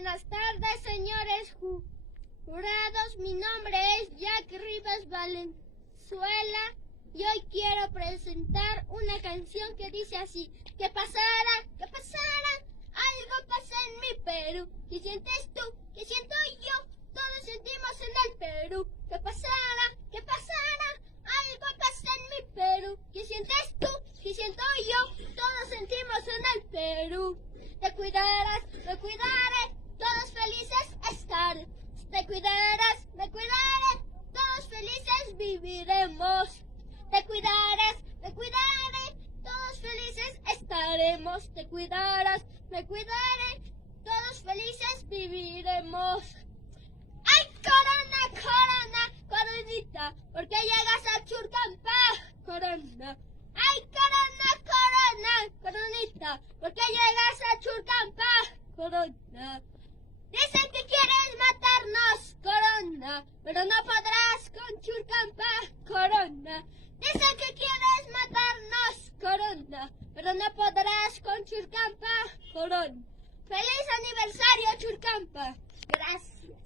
Buenas tardes, señores jurados. Mi nombre es Jack Rivas Valenzuela y hoy quiero presentar una canción que dice así: que pasara, algo pasa en mi Perú. ¿Qué sientes tú? ¿Qué siento yo? Todos sentimos en el Perú. Que pasara, algo pasa en mi Perú. ¿Qué sientes tú? ¿Qué siento yo? Todos sentimos en el Perú. Te cuidarás, me cuidaré, todos felices estar. Te cuidarás, me cuidaré, todos felices viviremos. Te cuidarás, me cuidaré, todos felices estaremos. Te cuidarás, me cuidaré, todos felices viviremos. ¡Ay, corona, corona, coronita! ¿Por qué llegas a Churcampa, corona? ¡Ay, corona, corona, coronita! ¿Por qué llegas a Churcampa, corona? Dicen que quieres matarnos, corona, pero no podrás con Churcampa, corona. Dicen que quieres matarnos, corona, pero no podrás con Churcampa, corona. ¡Feliz aniversario, Churcampa! Gracias.